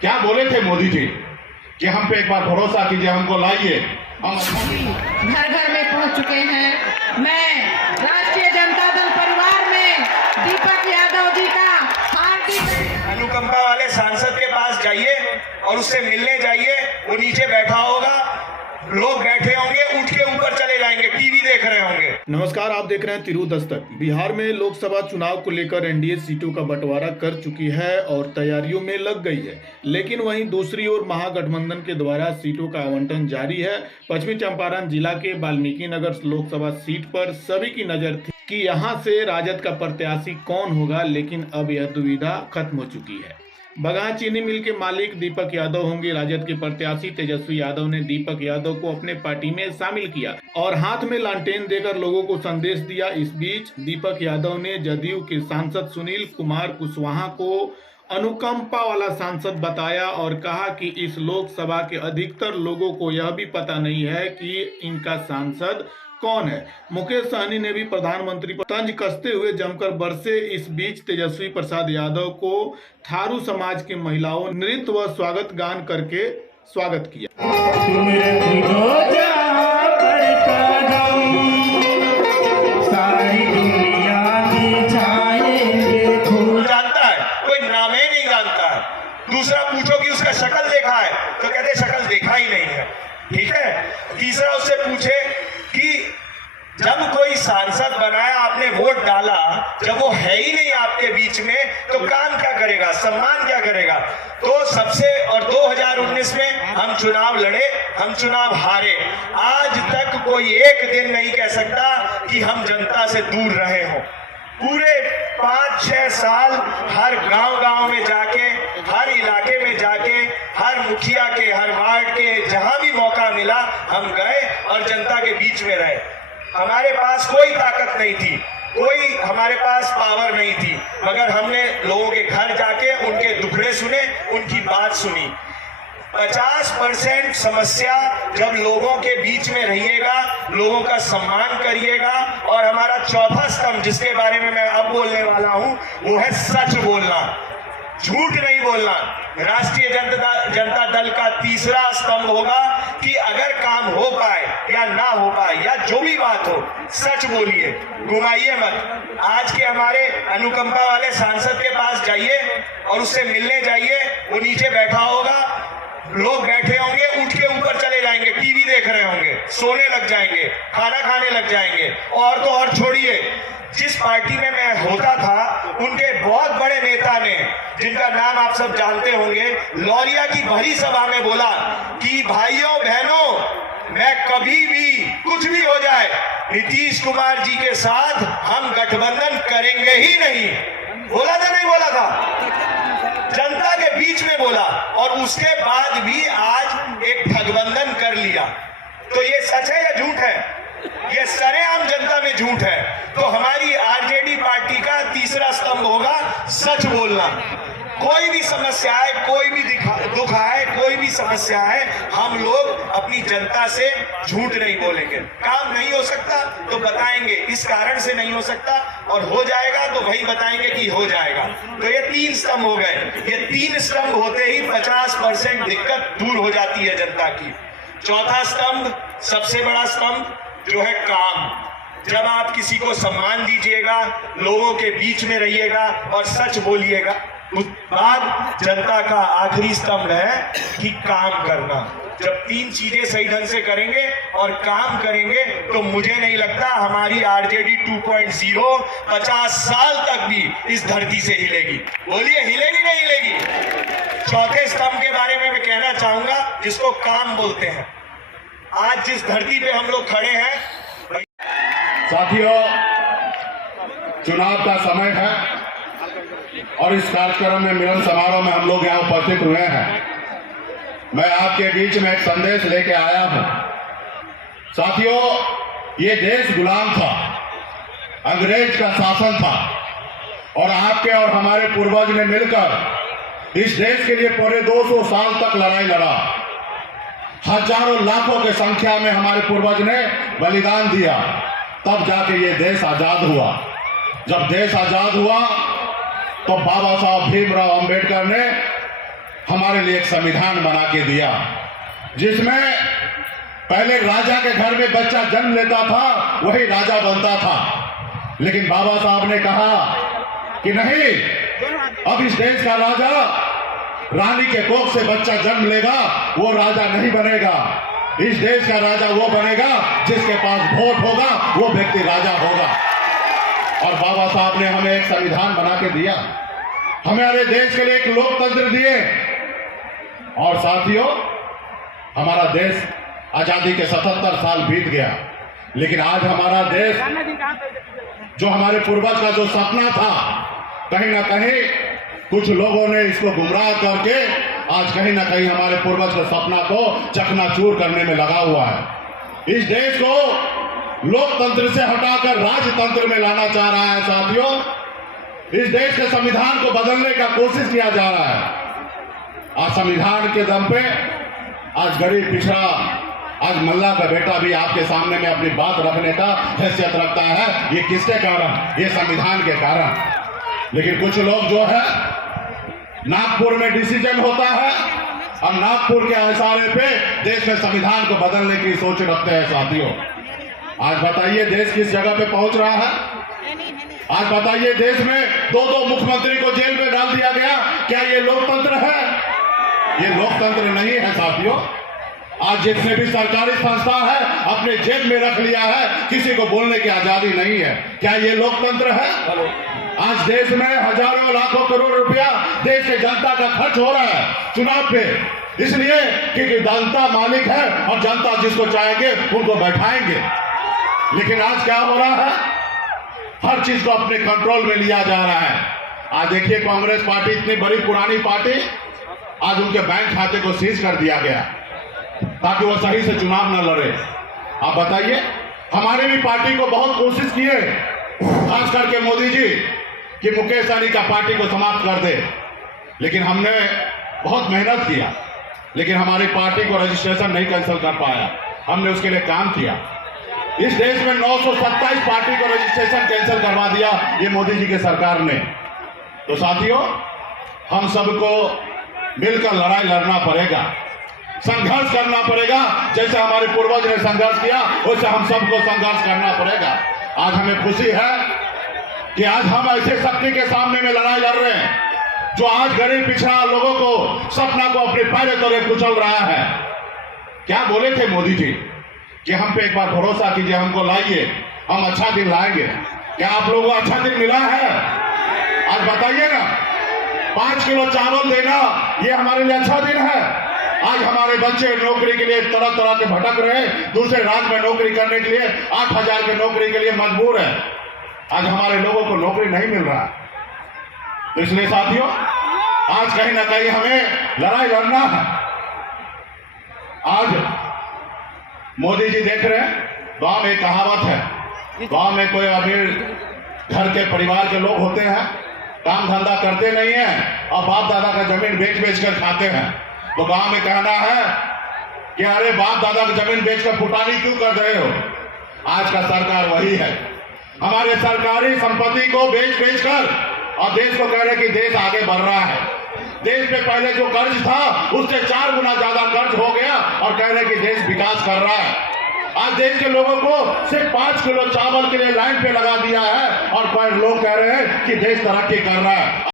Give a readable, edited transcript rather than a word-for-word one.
क्या बोले थे मोदी जी कि हम पे एक बार भरोसा कीजिए, हमको लाइए। हम घर घर में पहुंच चुके हैं। मैं राष्ट्रीय जनता दल परिवार में दीपक यादव जी का हार्दिक अनुकंपा वाले सांसद के पास जाइए और उससे मिलने जाइए। वो नीचे बैठा होगा, लोग बैठे होंगे, उठ के ऊपर चले जाएंगे, टीवी देख रहे होंगे। नमस्कार, आप देख रहे हैं तिरु दस्तक। बिहार में लोकसभा चुनाव को लेकर एनडीए सीटों का बंटवारा कर चुकी है और तैयारियों में लग गई है, लेकिन वहीं दूसरी ओर महागठबंधन के द्वारा सीटों का आवंटन जारी है। पश्चिमी चंपारण जिला के वाल्मीकि नगर लोकसभा सीट पर सभी की नजर थी कि यहां से राजद का प्रत्याशी कौन होगा, लेकिन अब यह दुविधा खत्म हो चुकी है। बगहा चीनी मिल के मालिक दीपक यादव होंगे राजद के प्रत्याशी। तेजस्वी यादव ने दीपक यादव को अपने पार्टी में शामिल किया और हाथ में लालटेन देकर लोगों को संदेश दिया। इस बीच दीपक यादव ने जदयू के सांसद सुनील कुमार कुशवाहा को अनुकंपा वाला सांसद बताया और कहा कि इस लोकसभा के अधिकतर लोगों को यह भी पता नहीं है कि इनका सांसद कौन है। मुकेश सहनी ने भी प्रधानमंत्री पर तंज कसते हुए जमकर बरसे। इस बीच तेजस्वी प्रसाद यादव को थारू समाज की महिलाओं नृत्य व स्वागत गान करके स्वागत किया। जानता है कोई नाम ही नहीं जानता है। दूसरा पूछो कि उसका शक्ल देखा है तो कहते शक्ल देखा ही नहीं है। ठीक है। तीसरा उससे पूछे कि जब कोई सांसद बनाया, आपने वोट डाला, जब वो है ही नहीं आपके बीच में तो काम क्या करेगा, सम्मान क्या करेगा। तो सबसे और 2019 में हम चुनाव लड़े, हम चुनाव हारे। आज तक कोई एक दिन नहीं कह सकता कि हम जनता से दूर रहे हों। पूरे 5-6 साल हर गांव में जाके, हर इलाके में जाके, हर मुखिया के, हर वार्ड के, जहां भी मौका मिला हम गए और जनता के बीच में रहे। हमारे पास कोई ताकत नहीं थी, कोई हमारे पास पावर नहीं थी, मगर हमने लोगों के घर जाके उनके दुखड़े सुने, उनकी बात सुनी। 50% समस्या जब लोगों के बीच में रहिएगा, लोगों का सम्मान करिएगा। और हमारा चौथा स्तंभ जिसके बारे में मैं अब बोलने वाला हूं वो है सच बोलना, झूठ नहीं बोलना। राष्ट्रीय जनता दल का तीसरा स्तंभ होगा कि अगर काम हो पाए या ना हो पाए या जो भी बात हो, सच बोलिए, घुमाइए मत। आज के हमारे अनुकंपा वाले सांसद के पास जाइए और उससे मिलने जाइए। वो नीचे बैठा होगा, लोग बैठे होंगे, उठ के ऊपर चले जाएंगे, टीवी देख रहे होंगे, सोने लग जाएंगे, खाना खाने लग जाएंगे। और तो और छोड़िए, जिस पार्टी में मैं होता था उनके बहुत बड़े नेता ने, जिनका नाम आप सब जानते होंगे, लौरिया की भरी सभा में बोला कि भाइयों बहनों, मैं कभी भी कुछ भी हो जाए नीतीश कुमार जी के साथ हम गठबंधन करेंगे ही नहीं। बोला था नहीं बोला था? जनता के बीच में बोला और उसके बाद भी आज एक गठबंधन कर लिया। तो ये सच है या झूठ है? ये सरेआम जनता में झूठ है। तो हमारी आरजेडी पार्टी का तीसरा स्तंभ होगा सच बोलना। कोई भी समस्या है, कोई भी दुख है, कोई भी समस्या है, हम लोग अपनी जनता से झूठ नहीं बोलेंगे। काम नहीं हो सकता तो बताएंगे इस कारण से नहीं हो सकता, और हो जाएगा तो वही बताएंगे कि हो जाएगा। तो ये 3 स्तंभ हो गए। ये 3 स्तंभ होते ही 50% दिक्कत दूर हो जाती है जनता की। चौथा स्तंभ, सबसे बड़ा स्तंभ जो है काम। जब आप किसी को सम्मान दीजिएगा, लोगों के बीच में रहिएगा और सच बोलिएगा, उस बाद जनता का आखिरी स्तंभ है कि काम करना। जब 3 चीजें सही ढंग से करेंगे और काम करेंगे तो मुझे नहीं लगता हमारी आरजेडी 2.0 50 साल तक भी इस धरती से हिलेगी। बोलिए, हिलेगी नहीं हिलेगी? चौथे स्तंभ के बारे में मैं कहना चाहूंगा, जिसको काम बोलते हैं। आज जिस धरती पे हम लोग खड़े हैं, साथियों, चुनाव का समय है और इस कार्यक्रम में, मिलन समारोह में हम लोग यहाँ उपस्थित हुए हैं। मैं आपके बीच में एक संदेश लेके आया हूं। साथियों, ये देश गुलाम था, अंग्रेज का शासन था, और आपके और हमारे पूर्वज ने मिलकर इस देश के लिए पूरे 200 साल तक लड़ाई लड़ा। हजारों लाखों की संख्या में हमारे पूर्वज ने बलिदान दिया, तब जाके ये देश आजाद हुआ। जब देश आजाद हुआ तो बाबा साहब भीमराव अंबेडकर ने हमारे लिए एक संविधान बना के दिया, जिसमें पहले राजा के घर में बच्चा जन्म लेता था, वही राजा बनता था। लेकिन बाबा साहब ने कहा कि नहीं, अब इस देश का राजा रानी के कोख से बच्चा जन्म लेगा, वो राजा नहीं बनेगा। इस देश का राजा वो बनेगा जिसके पास वोट होगा, वो व्यक्ति राजा होगा। और बाबा साहब ने हमें एक संविधान बना के दिया, हमारे देश के लिए एक लोकतंत्र दिए। और साथियों, हमारा देश आजादी के 77 साल बीत गया, लेकिन आज हमारा देश, जो हमारे पूर्वज का जो सपना था, कहीं ना कहीं कुछ लोगों ने इसको गुमराह करके आज कहीं ना कहीं हमारे पूर्वज के सपना को चकनाचूर करने में लगा हुआ है। इस देश को लोकतंत्र से हटाकर राजतंत्र में लाना चाह रहा है। साथियों, इस देश के संविधान को बदलने का कोशिश किया जा रहा है। आज संविधान के दम पे आज गरीब पिछड़ा, आज मल्ला का बेटा भी आपके सामने में अपनी बात रखने का हैसियत रखता है। ये किसके कारण? ये संविधान के कारण। लेकिन कुछ लोग जो है, नागपुर में डिसीजन होता है, अब नागपुर के इशारे पे देश में संविधान को बदलने की सोच रखते हैं। साथियों, आज बताइए देश किस जगह पे पहुंच रहा है? आज बताइए देश में दो मुख्यमंत्री को जेल में डाल दिया गया। क्या ये लोकतंत्र है? ये लोकतंत्र नहीं है। साथियों, आज जितने भी सरकारी संस्था है अपने जेब में रख लिया है, किसी को बोलने की आजादी नहीं है। क्या ये लोकतंत्र है? आज देश में हजारों लाखों करोड़ रुपया देश के जनता का खर्च हो रहा है चुनाव पे, इसलिए क्योंकि जनता मालिक है और जनता जिसको चाहेंगे उनको बैठाएंगे। लेकिन आज क्या हो रहा है? हर चीज को अपने कंट्रोल में लिया जा रहा है। आज देखिए, कांग्रेस पार्टी इतनी बड़ी पुरानी पार्टी, आज उनके बैंक खाते को सीज कर दिया गया ताकि वो सही से चुनाव न लड़े। आप बताइए, हमारी भी पार्टी को बहुत कोशिश की है, खास करके मोदी जी, कि मुकेश सहनी का पार्टी को समाप्त कर दे। लेकिन हमने बहुत मेहनत किया, लेकिन हमारी पार्टी को रजिस्ट्रेशन नहीं कैंसिल कर पाया। हमने उसके लिए काम किया। इस देश में 927 पार्टी को रजिस्ट्रेशन कैंसिल करवा दिया ये मोदी जी की सरकार ने। तो साथियों, हम सबको मिलकर लड़ाई लड़ना पड़ेगा, संघर्ष करना पड़ेगा। जैसे हमारे पूर्वज ने संघर्ष किया, वैसे हम सबको संघर्ष करना पड़ेगा। आज हमें खुशी है कि आज हम ऐसे शक्ति के सामने में लड़ाई लड़ रहे हैं जो आज गरीब पिछड़ा लोगों को सपना को अपने पैरों तले कुचल रहा है। क्या बोले थे मोदी जी कि हम पे एक बार भरोसा कीजिए, हमको लाइए, हम अच्छा दिन लाएंगे। क्या आप लोगों को अच्छा दिन मिला है? आज बताइए ना, 5 किलो चावल देना ये हमारे लिए अच्छा दिन है। आज हमारे बच्चे नौकरी के लिए तरह तरह के भटक रहे हैं, दूसरे राज्य में नौकरी करने के लिए 8,000 की नौकरी के लिए मजबूर है। आज हमारे लोगों को नौकरी नहीं मिल रहा। तो इसलिए साथियों, आज कहीं ना कहीं हमें लड़ाई लड़ना है। आज मोदी जी देख रहे हैं, गांव में एक कहावत है, गांव में कोई अमीर घर के परिवार के लोग होते हैं, काम धंधा करते नहीं है और बाप दादा का जमीन बेच बेच कर खाते हैं। तो गांव में कहना है कि अरे बाप दादा की जमीन बेचकर फुटानी क्यों कर रहे हो? आज का सरकार वही है, हमारे सरकारी संपत्ति को बेच बेच कर और देश को कह रहे कि देश आगे बढ़ रहा है। देश पे पहले जो कर्ज था उससे 4 गुना ज्यादा कर्ज हो गया और कह रहे कि देश विकास कर रहा है। आज देश के लोगों को सिर्फ 5 किलो चावल के लिए लाइन पे लगा दिया है और लोग कह रहे हैं कि देश तरक्की कर रहा है।